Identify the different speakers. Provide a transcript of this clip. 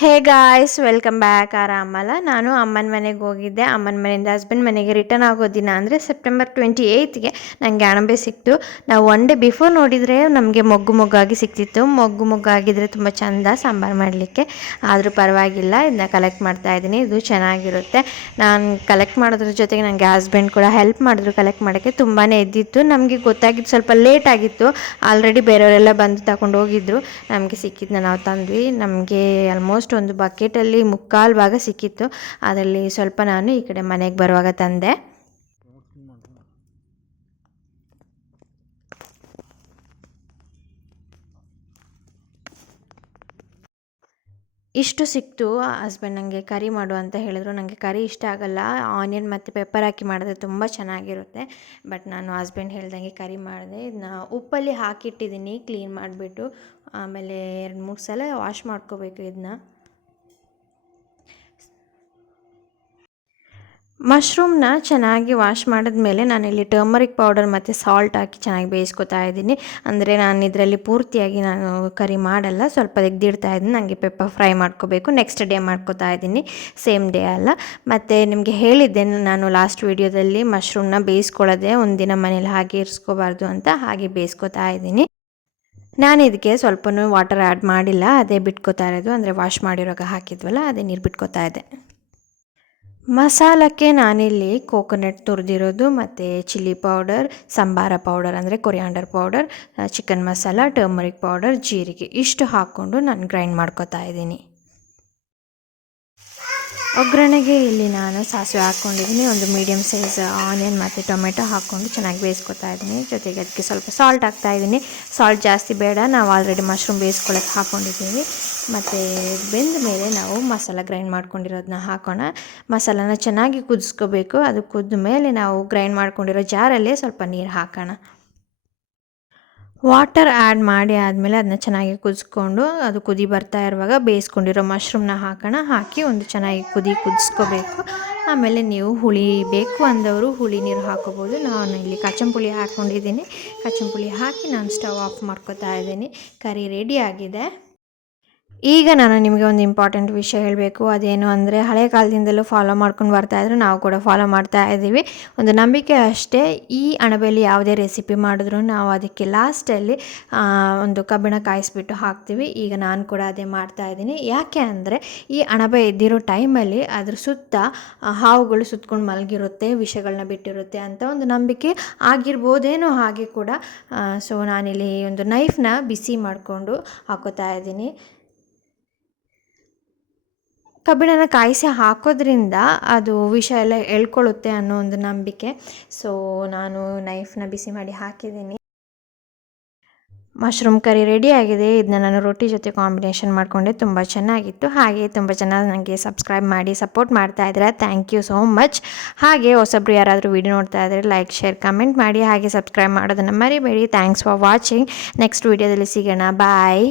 Speaker 1: ಹೇ guys welcome back ಆರಾಮಲ್ಲ ನಾನು ಅಮ್ಮನ ಮನೆಗೆ ಹೋಗಿದ್ದೆ. ಅಮ್ಮನ ಮನೆಯಿಂದ ಹಸ್ಬೆಂಡ್ ಮನೆಗೆ ರಿಟರ್ನ್ ಆಗೋ ದಿನ ಅಂದರೆ ಸೆಪ್ಟೆಂಬರ್ ಟ್ವೆಂಟಿ ಏಯ್ತ್ಗೆ ನನಗೆ ಅಣಬೆ ಸಿಕ್ತು. ನಾವು ಒನ್ ಡೇ ಬಿಫೋರ್ ನೋಡಿದರೆ ನಮಗೆ ಮೊಗ್ಗು ಮೊಗ್ಗಾಗಿ ಸಿಕ್ತಿತ್ತು. ಮೊಗ್ಗು ಮೊಗ್ಗಾಗಿದ್ದರೆ ತುಂಬ ಚೆಂದ ಸಾಂಬಾರು ಮಾಡಲಿಕ್ಕೆ. ಆದರೂ ಪರವಾಗಿಲ್ಲ ಇದನ್ನ ಕಲೆಕ್ಟ್ ಮಾಡ್ತಾ ಇದ್ದೀನಿ. ಇದು ಚೆನ್ನಾಗಿರುತ್ತೆ. ನಾನು ಕಲೆಕ್ಟ್ ಮಾಡೋದ್ರ ಜೊತೆಗೆ ನನಗೆ ಹಸ್ಬೆಂಡ್ ಕೂಡ ಹೆಲ್ಪ್ ಮಾಡಿದ್ರು ಕಲೆಕ್ಟ್ ಮಾಡೋಕ್ಕೆ. ತುಂಬಾ ಎದ್ದಿತ್ತು. ನಮಗೆ ಗೊತ್ತಾಗಿದ್ದು ಸ್ವಲ್ಪ ಲೇಟ್ ಆಗಿತ್ತು. ಆಲ್ರೆಡಿ ಬೇರೆಯವರೆಲ್ಲ ಬಂದು ತಗೊಂಡು ಹೋಗಿದ್ರು. ನಮಗೆ ಸಿಕ್ಕಿದ್ದನ್ನ ನಾವು ತಂದ್ವಿ. ನಮಗೆ ಆಲ್ಮೋಸ್ಟ್ ಒಂದು ಬಕೆಟಲ್ಲಿ ಮುಕ್ಕಾಲು ಭಾಗ ಸಿಕ್ಕಿತ್ತು. ಅದರಲ್ಲಿ ಸ್ವಲ್ಪ ನಾನು ಈ ಕಡೆ ಮನೆಗೆ ಬರುವಾಗ ತಂದೆ. ಇಷ್ಟು ಸಿಕ್ತು. ಹಸ್ಬೆಂಡ್ ನನಗೆ ಕರಿ ಮಾಡು ಅಂತ ಹೇಳಿದ್ರು. ನನಗೆ ಕರಿ ಇಷ್ಟ ಆಗಲ್ಲ. ಆನಿಯನ್ ಮತ್ತು ಪೆಪ್ಪರ್ ಹಾಕಿ ಮಾಡಿದ್ರೆ ತುಂಬ ಚೆನ್ನಾಗಿರುತ್ತೆ. ಬಟ್ ನಾನು ಹಸ್ಬೆಂಡ್ ಹೇಳ್ದಂಗೆ ಕರಿ ಮಾಡಿದೆ. ಇದನ್ನ ಉಪ್ಪಲ್ಲಿ ಹಾಕಿಟ್ಟಿದ್ದೀನಿ. ಕ್ಲೀನ್ ಮಾಡಿಬಿಟ್ಟು ಆಮೇಲೆ ಎರಡು ಮೂರು ಸಲ ವಾಶ್ ಮಾಡ್ಕೋಬೇಕು ಇದನ್ನ ಮಶ್ರೂಮ್ನ ಚೆನ್ನಾಗಿ ವಾಶ್ ಮಾಡಿದ್ಮೇಲೆ ನಾನಿಲ್ಲಿ ಟರ್ಮರಿಕ್ ಪೌಡರ್ ಮತ್ತು ಸಾಲ್ಟ್ ಹಾಕಿ ಚೆನ್ನಾಗಿ ಬೇಯಿಸ್ಕೊತಾ ಇದ್ದೀನಿ. ಅಂದರೆ ನಾನು ಇದರಲ್ಲಿ ಪೂರ್ತಿಯಾಗಿ ನಾನು ಕರಿ ಮಾಡಲ್ಲ, ಸ್ವಲ್ಪ ತೆಗ್ದಿಡ್ತಾ ಇದ್ದೀನಿ. ನನಗೆ ಪೆಪ್ಪರ್ ಫ್ರೈ ಮಾಡ್ಕೋಬೇಕು. ನೆಕ್ಸ್ಟ್ ಡೇ ಮಾಡ್ಕೋತಾ ಇದ್ದೀನಿ. ಸೇಮ್ ಡೇ ಅಲ್ಲ. ಮತ್ತು ನಿಮಗೆ ಹೇಳಿದ್ದೆ, ನಾನು ಲಾಸ್ಟ್ ವೀಡಿಯೋದಲ್ಲಿ ಮಶ್ರೂಮ್ನ ಬೇಯಿಸ್ಕೊಳ್ಳೋದೆ ಒಂದಿನ ಮನೇಲಿ ಹಾಗೆ ಇರಿಸ್ಕೋಬಾರ್ದು ಅಂತ ಹಾಗೆ ಬೇಯಿಸ್ಕೊತಾ ಇದ್ದೀನಿ. ನಾನು ಇದಕ್ಕೆ ಸ್ವಲ್ಪನೂ ವಾಟರ್ ಆ್ಯಡ್ ಮಾಡಿಲ್ಲ. ಅದೇ ಬಿಟ್ಕೋತಾ ಇರೋದು. ಅಂದರೆ ವಾಶ್ ಮಾಡಿರೋಗ ಹಾಕಿದ್ವಲ್ಲ, ಅದೇ ನೀರು ಬಿಟ್ಕೋತಾ ಇದೆ ಮಸಾಲಕ್ಕೆ ನಾನಿಲ್ಲಿ ಕೋಕೋನಟ್ ತುರಿದಿರೋದು, ಮತ್ತು ಚಿಲ್ಲಿ ಪೌಡರ್ ಸಂಬಾರ ಪೌಡರ್ ಅಂದರೆ coriander powder chicken masala turmeric powder ಜೀರಿಗೆ, ಇಷ್ಟು ಹಾಕ್ಕೊಂಡು ನಾನು ಗ್ರೈಂಡ್ ಮಾಡ್ಕೋತಾ ಇದ್ದೀನಿ. ಒಗ್ಗರಣೆಗೆ ಇಲ್ಲಿ ನಾನು ಸಾಸಿವೆ ಹಾಕ್ಕೊಂಡಿದ್ದೀನಿ. ಒಂದು ಮೀಡಿಯಮ್ ಸೈಜ್ ಆನಿಯನ್ ಮತ್ತು ಟೊಮೆಟೊ ಹಾಕ್ಕೊಂಡು ಚೆನ್ನಾಗಿ ಬೇಯಿಸ್ಕೊತಾ ಇದ್ದೀನಿ. ಜೊತೆಗೆ ಅದಕ್ಕೆ ಸ್ವಲ್ಪ ಸಾಲ್ಟ್ ಹಾಕ್ತಾ ಇದ್ದೀನಿ. ಸಾಲ್ಟ್ ಜಾಸ್ತಿ ಬೇಡ. ನಾವು ಆಲ್ರೆಡಿ ಮಶ್ರೂಮ್ ಬೇಯಿಸ್ಕೊಳ್ಳೋಕೆ ಹಾಕ್ಕೊಂಡಿದ್ದೀವಿ ಮತ್ತು ಬೆಂದ ಮೇಲೆ ನಾವು ಮಸಾಲ ಗ್ರೈಂಡ್ ಮಾಡ್ಕೊಂಡಿರೋದನ್ನ ಹಾಕೋಣ. ಮಸಾಲನ ಚೆನ್ನಾಗಿ ಕುದಿಸ್ಕೋಬೇಕು. ಅದು ಕುದ್ದ ಮೇಲೆ ನಾವು ಗ್ರೈಂಡ್ ಮಾಡ್ಕೊಂಡಿರೋ ಜಾರಲ್ಲೇ ಸ್ವಲ್ಪ ನೀರು ಹಾಕೋಣ. ವಾಟರ್ ಆ್ಯಡ್ ಮಾಡಿ ಆದಮೇಲೆ ಅದನ್ನ ಚೆನ್ನಾಗಿ ಕುದಿಸ್ಕೊಂಡು ಅದು ಕುದಿ ಬರ್ತಾ ಇರುವಾಗ ಬೇಯಿಸ್ಕೊಂಡಿರೋ ಮಶ್ರೂಮ್ನ ಹಾಕೋಣ. ಹಾಕಿ ಒಂದು ಚೆನ್ನಾಗಿ ಕುದಿ ಕುದಿಸ್ಕೋಬೇಕು. ಆಮೇಲೆ ನೀವು ಹುಳಿ ಬೇಕು ಅಂದವರು ಹುಳಿ ನೀರು ಹಾಕೋಬೋದು. ನಾನು ಇಲ್ಲಿ ಕಚ್ಚಂಪುಳಿ ಹಾಕ್ಕೊಂಡಿದ್ದೀನಿ ಕಚ್ಚಂಪುಳಿ ಹಾಕಿ ನಾನು ಸ್ಟವ್ ಆಫ್ ಮಾಡ್ಕೋತಾ ಇದ್ದೀನಿ. ಕರಿ ರೆಡಿ ಆಗಿದೆ. ಈಗ ನಾನು ನಿಮಗೆ ಒಂದು ಇಂಪಾರ್ಟೆಂಟ್ ವಿಷಯ ಹೇಳಬೇಕು. ಅದೇನು ಅಂದರೆ ಹಳೆ ಕಾಲದಿಂದಲೂ ಫಾಲೋ ಮಾಡ್ಕೊಂಡು ಬರ್ತಾಯಿದ್ರು ನಾವು ಕೂಡ ಫಾಲೋ ಮಾಡ್ತಾ ಇದ್ದೀವಿ. ಒಂದು ನಂಬಿಕೆ ಅಷ್ಟೇ, ಈ ಅಣಬೆಯಲ್ಲಿ ಯಾವುದೇ ರೆಸಿಪಿ ಮಾಡಿದ್ರು ನಾವು ಅದಕ್ಕೆ ಲಾಸ್ಟಲ್ಲಿ ಒಂದು ಕಬ್ಬಿಣ ಕಾಯಿಸ್ಬಿಟ್ಟು ಹಾಕ್ತೀವಿ. ಈಗ ನಾನು ಕೂಡ ಅದೇ ಮಾಡ್ತಾ ಇದ್ದೀನಿ. ಯಾಕೆ ಅಂದರೆ ಈ ಅಣಬೆ ಇದ್ದಿರೋ ಟೈಮಲ್ಲಿ ಅದ್ರ ಸುತ್ತ ಹಾವುಗಳು ಸುತ್ತಕೊಂಡು ಮಲಗಿರುತ್ತೆ, ವಿಷಗಳನ್ನ ಬಿಟ್ಟಿರುತ್ತೆ ಅಂತ ಒಂದು ನಂಬಿಕೆ ಆಗಿರ್ಬೋದೇನೋ ಹಾಗೆ ಕೂಡ ಸೊ ನಾನಿಲ್ಲಿ ಒಂದು ನೈಫ್ನ ಬಿಸಿ ಮಾಡಿಕೊಂಡು ಹಾಕೋತಾ ಇದ್ದೀನಿ. ಕಬ್ಬಿಣನ ಕಾಯಿಸಿ ಹಾಕೋದ್ರಿಂದ ಅದು ವಿಷ ಎಲ್ಲ ಎಳ್ಕೊಳ್ಳುತ್ತೆ ಅನ್ನೋ ಒಂದು ನಂಬಿಕೆ. ಸೊ ನಾನು ನೈಫ್ನ ಬಿಸಿ ಮಾಡಿ ಹಾಕಿದ್ದೀನಿ. ಮಶ್ರೂಮ್ ಕರಿ ರೆಡಿ ಆಗಿದೆ. ಇದನ್ನ ನಾನು ರೊಟ್ಟಿ ಜೊತೆ ಕಾಂಬಿನೇಷನ್ ಮಾಡಿಕೊಂಡೆ. ತುಂಬ ಚೆನ್ನಾಗಿತ್ತು. ಹಾಗೆ ತುಂಬ ಚೆನ್ನಾಗಿ ನನಗೆ ಸಬ್ಸ್ಕ್ರೈಬ್ ಮಾಡಿ ಸಪೋರ್ಟ್ ಮಾಡ್ತಾ ಇದ್ದೀರಾ ಥ್ಯಾಂಕ್ ಯು ಸೋ ಮಚ್ ಹಾಗೆ ಹೊಸಬ್ರು ಯಾರಾದರೂ ವೀಡಿಯೋ ನೋಡ್ತಾ ಇದ್ದರೆ ಲೈಕ್ ಶೇರ್ ಕಮೆಂಟ್ ಮಾಡಿ. ಹಾಗೆ ಸಬ್ಸ್ಕ್ರೈಬ್ ಮಾಡೋದನ್ನು ಮರಿಬೇಡಿ. ಥ್ಯಾಂಕ್ಸ್ ಫಾರ್ ವಾಚಿಂಗ್ ನೆಕ್ಸ್ಟ್ ವೀಡಿಯೋದಲ್ಲಿ ಸಿಗೋಣ. ಬಾಯ್